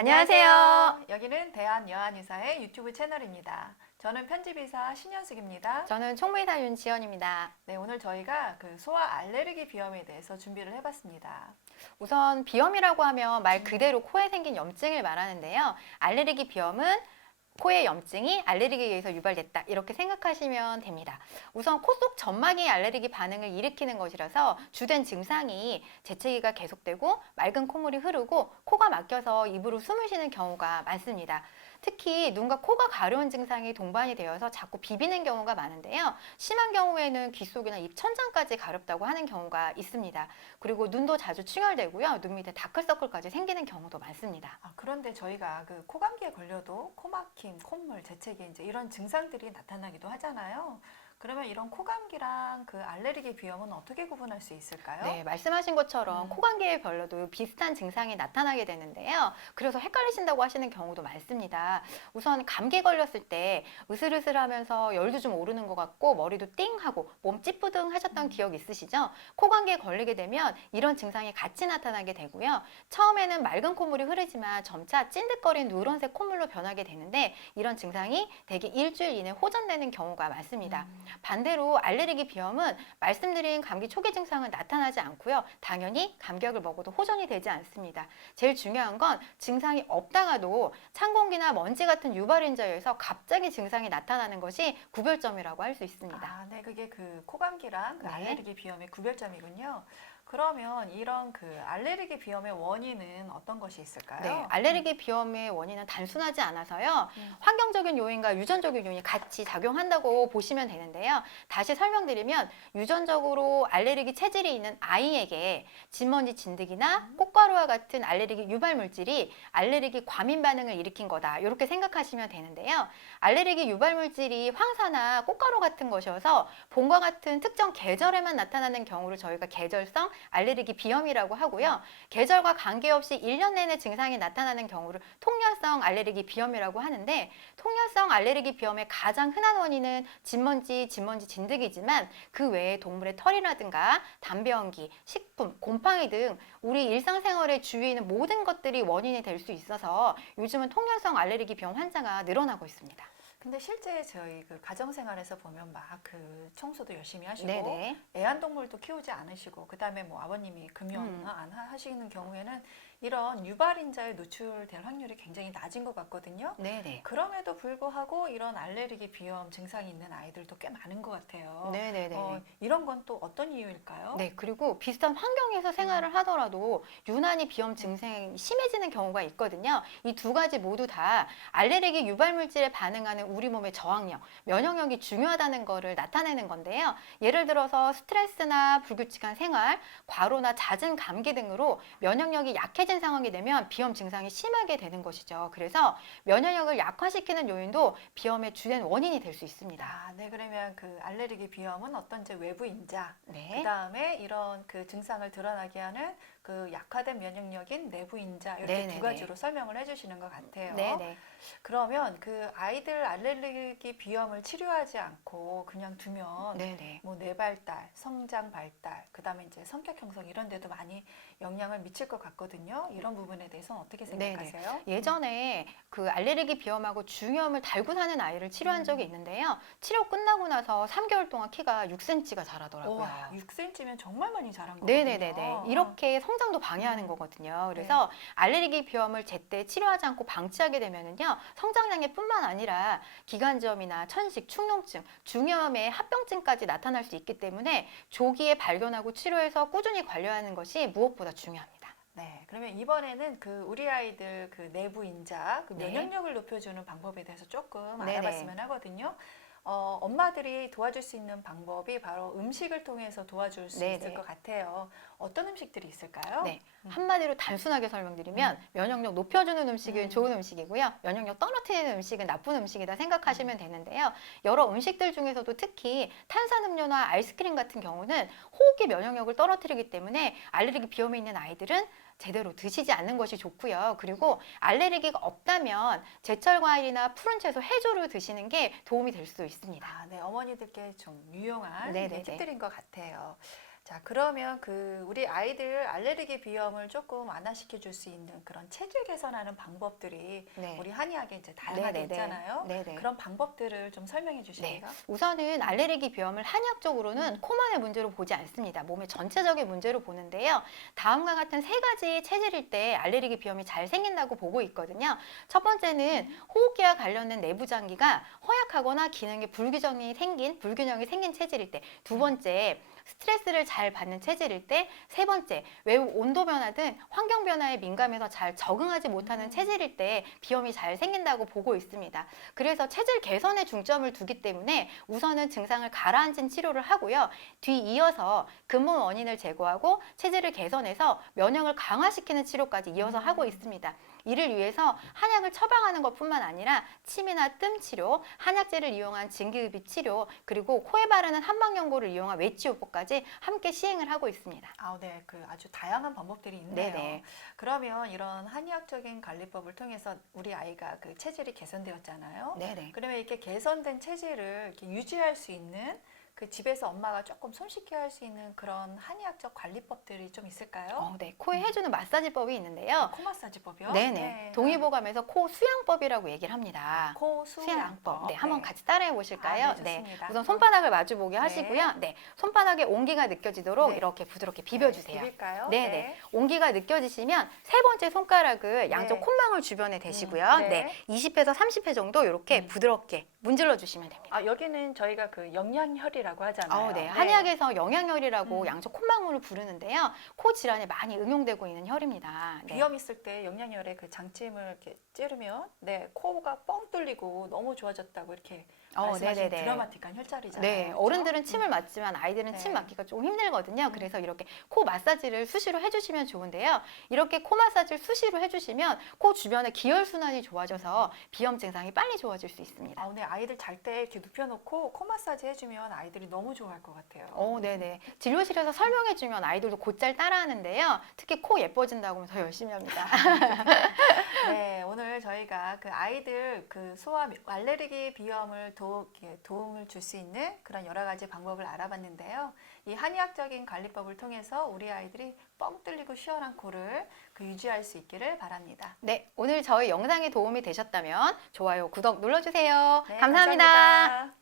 안녕하세요. 여기는 대한여한의사의 유튜브 채널입니다. 저는 편집의사 신현숙입니다. 저는 총무이사 윤지연입니다. 네, 오늘 저희가 그 소아 알레르기 비염에 대해서 준비를 해봤습니다. 우선 비염이라고 하면 말 그대로 코에 생긴 염증을 말하는데요. 알레르기 비염은 코의 염증이 알레르기에 의해서 유발됐다 이렇게 생각하시면 됩니다. 우선 코 속 점막이 알레르기 반응을 일으키는 것이라서 주된 증상이 재채기가 계속되고 맑은 콧물이 흐르고 코가 막혀서 입으로 숨을 쉬는 경우가 많습니다. 특히 눈과 코가 가려운 증상이 동반이 되어서 자꾸 비비는 경우가 많은데요. 심한 경우에는 귀 속이나 입 천장까지 가렵다고 하는 경우가 있습니다. 그리고 눈도 자주 충혈되고요. 눈 밑에 다크서클까지 생기는 경우도 많습니다. 그런데 저희가 그 코감기에 걸려도 코막힘, 콧물, 재채기 이제 이런 증상들이 나타나기도 하잖아요. 그러면 이런 코감기랑 그 알레르기 비염은 어떻게 구분할 수 있을까요? 네, 말씀하신 것처럼 코감기에 걸려도 비슷한 증상이 나타나게 되는데요. 그래서 헷갈리신다고 하시는 경우도 많습니다. 우선 감기 걸렸을 때 으슬으슬하면서 열도 좀 오르는 것 같고 머리도 띵하고 몸 찌뿌둥 하셨던 기억 있으시죠? 코감기에 걸리게 되면 이런 증상이 같이 나타나게 되고요. 처음에는 맑은 콧물이 흐르지만 점차 찐득거린 누런색 콧물로 변하게 되는데 이런 증상이 대개 일주일 이내 호전되는 경우가 많습니다. 반대로 알레르기 비염은 말씀드린 감기 초기 증상은 나타나지 않고요. 당연히 감기약을 먹어도 호전이 되지 않습니다. 제일 중요한 건 증상이 없다가도 찬 공기나 먼지 같은 유발인자에 의해서 갑자기 증상이 나타나는 것이 구별점이라고 할 수 있습니다. 네, 그게 그 코감기랑 그 네. 알레르기 비염의 구별점이군요. 그러면 이런 그 알레르기 비염의 원인은 어떤 것이 있을까요? 네, 알레르기 비염의 원인은 단순하지 않아서요. 환경적인 요인과 유전적인 요인이 같이 작용한다고 보시면 되는데요. 다시 설명드리면 유전적으로 알레르기 체질이 있는 아이에게 진먼지 진드기나 꽃가루와 같은 알레르기 유발 물질이 알레르기 과민 반응을 일으킨 거다. 이렇게 생각하시면 되는데요. 알레르기 유발 물질이 황사나 꽃가루 같은 것이어서 봄과 같은 특정 계절에만 나타나는 경우를 저희가 계절성 알레르기 비염이라고 하고요. 계절과 관계없이 1년 내내 증상이 나타나는 경우를 통렬성 알레르기 비염이라고 하는데 통렬성 알레르기 비염의 가장 흔한 원인은 진먼지 진드기지만 그 외에 동물의 털이라든가 담배 연기, 식품, 곰팡이 등 우리 일상생활에 주위에 있는 모든 것들이 원인이 될 수 있어서 요즘은 통렬성 알레르기 비염 환자가 늘어나고 있습니다. 근데 실제 저희 그 가정생활에서 보면 막 그 청소도 열심히 하시고 네네. 애완동물도 키우지 않으시고 그다음에 뭐 아버님이 금연 안 하시는 경우에는 이런 유발인자에 노출될 확률이 굉장히 낮은 것 같거든요. 네네. 그럼에도 불구하고 이런 알레르기 비염 증상이 있는 아이들도 꽤 많은 것 같아요. 네네네. 이런 건 또 어떤 이유일까요? 네, 그리고 비슷한 환경에서 생활을 하더라도 유난히 비염 증상이 심해지는 경우가 있거든요. 이 두 가지 모두 다 알레르기 유발 물질에 반응하는 우리 몸의 저항력, 면역력이 중요하다는 것을 나타내는 건데요. 예를 들어서 스트레스나 불규칙한 생활, 과로나 잦은 감기 등으로 면역력이 약해진 상황이 되면 비염 증상이 심하게 되는 것이죠. 그래서 면역력을 약화시키는 요인도 비염의 주된 원인이 될 수 있습니다. 네, 그러면 그 알레르기 비염은 어떤 이제 외부 인자, 네. 그다음에 이런 그 증상을 드러나게 하는 그 약화된 면역력인 내부 인자 이렇게 네네네. 두 가지로 설명을 해주시는 것 같아요. 네네. 그러면 그 아이들 알레르기 비염을 치료하지 않고 그냥 두면 네네. 뭐 뇌발달, 성장 발달, 그다음에 이제 성격 형성 이런 데도 많이 영향을 미칠 것 같거든요. 이런 부분에 대해서는 어떻게 생각하세요? 예전에 그 알레르기 비염하고 중이염을 달고 사는 아이를 치료한 적이 있는데요. 치료 끝나고 나서 3개월 동안 키가 6cm가 자라더라고요. 와, 6cm면 정말 많이 자란 거거든요. 네네네네. 이렇게 성장도 방해하는 거거든요. 그래서 알레르기 비염을 제때 치료하지 않고 방치하게 되면은요, 성장장애 뿐만 아니라 기관지염이나 천식, 축농증, 중이염의 합병증까지 나타날 수 있기 때문에 조기에 발견하고 치료해서 꾸준히 관리하는 것이 무엇보다 중요합니다. 네, 그러면 이번에는 그 우리 아이들 그 내부 인자, 그 네. 면역력을 높여주는 방법에 대해서 조금 네네. 알아봤으면 하거든요. 엄마들이 도와줄 수 있는 방법이 바로 음식을 통해서 도와줄 수 네네. 있을 것 같아요. 어떤 음식들이 있을까요? 네, 한마디로 단순하게 설명드리면 면역력 높여주는 음식은 좋은 음식이고요. 면역력 떨어뜨리는 음식은 나쁜 음식이다 생각하시면 되는데요. 여러 음식들 중에서도 특히 탄산음료나 아이스크림 같은 경우는 호흡기 면역력을 떨어뜨리기 때문에 알레르기 비염이 있는 아이들은 제대로 드시지 않는 것이 좋고요. 그리고 알레르기가 없다면 제철 과일이나 푸른 채소, 해조를 드시는 게 도움이 될 수 있습니다. 네, 어머니들께 좀 유용한 네네네. 팁들인 것 같아요. 자, 그러면 우리 아이들 알레르기 비염을 조금 완화시켜 줄 수 있는 그런 체질 개선하는 방법들이 네. 우리 한의학에 이제 다양하게 네네네. 있잖아요. 네네. 그런 방법들을 좀 설명해 주실래요? 우선은 알레르기 비염을 한의학적으로는 코만의 문제로 보지 않습니다. 몸의 전체적인 문제로 보는데요. 다음과 같은 세 가지 체질일 때 알레르기 비염이 잘 생긴다고 보고 있거든요. 첫 번째는 호흡기와 관련된 내부 장기가 허약하거나 기능에 불균형이 생긴 체질일 때, 두 번째 스트레스를 잘 받는 체질일 때, 세 번째 외부 온도 변화 등 환경 변화에 민감해서 잘 적응하지 못하는 체질일 때 비염이 잘 생긴다고 보고 있습니다. 그래서 체질 개선에 중점을 두기 때문에 우선은 증상을 가라앉힌 치료를 하고요. 뒤이어서 근본 원인을 제거하고 체질을 개선해서 면역을 강화시키는 치료까지 이어서 하고 있습니다. 이를 위해서 한약을 처방하는 것뿐만 아니라 침이나 뜸 치료, 한약재를 이용한 증기흡입 치료, 그리고 코에 바르는 한방연고를 이용한 외치요법까지 함께 시행을 하고 있습니다. 아, 네. 아주 다양한 방법들이 있네요. 네네. 그러면 이런 한의학적인 관리법을 통해서 우리 아이가 체질이 개선되었잖아요. 네네. 그러면 이렇게 개선된 체질을 이렇게 유지할 수 있는 집에서 엄마가 조금 손쉽게 할 수 있는 그런 한의학적 관리법들이 좀 있을까요? 네. 코에 해주는 마사지법이 있는데요. 코 마사지법이요? 네네. 네. 동의보감에서 코 수양법이라고 얘기를 합니다. 코 수양법. 네, 한번 같이 따라해 보실까요? 아, 네, 좋습니다. 우선 손바닥을 마주보게 하시고요. 네, 손바닥에 온기가 느껴지도록 네. 이렇게 부드럽게 비벼주세요. 비빌까요? 네. 온기가 느껴지시면 세 번째 손가락을 양쪽 네. 콧망울 주변에 대시고요. 네. 네, 20회에서 30회 정도 이렇게 부드럽게 문질러 주시면 됩니다. 아, 여기는 저희가 영양혈이라고 하잖아요. 네. 한의학에서 영양혈이라고 양쪽 콧망울을 부르는데요. 코 질환에 많이 응용되고 있는 혈입니다. 네. 비염 있을 때 영양혈의 장침을 이렇게 찌르면 코가 뻥 뚫리고 너무 좋아졌다고 이렇게 말씀하시는 드라마틱한 혈자리잖아요. 네, 그렇죠? 어른들은 침을 맞지만 아이들은 네. 침 맞기가 조금 힘들거든요. 그래서 이렇게 코 마사지를 수시로 해주시면 좋은데요. 이렇게 코 마사지를 수시로 해주시면 코 주변의 기혈 순환이 좋아져서 비염 증상이 빨리 좋아질 수 있습니다. 네, 아이들 잘 때 이렇게 눕혀놓고 코 마사지 해주면 아이들이 너무 좋아할 것 같아요. 네네. 진료실에서 설명해주면 아이들도 곧잘 따라하는데요. 특히 코 예뻐진다고 하면 더 열심히 합니다. 네, 오늘 저희가 아이들 소아 알레르기 비염을 도움을 줄 수 있는 그런 여러 가지 방법을 알아봤는데요. 이 한의학적인 관리법을 통해서 우리 아이들이 뻥 뚫리고 시원한 코를 유지할 수 있기를 바랍니다. 네, 오늘 저희 영상이 도움이 되셨다면 좋아요, 구독 눌러주세요. 네, 감사합니다. 감사합니다.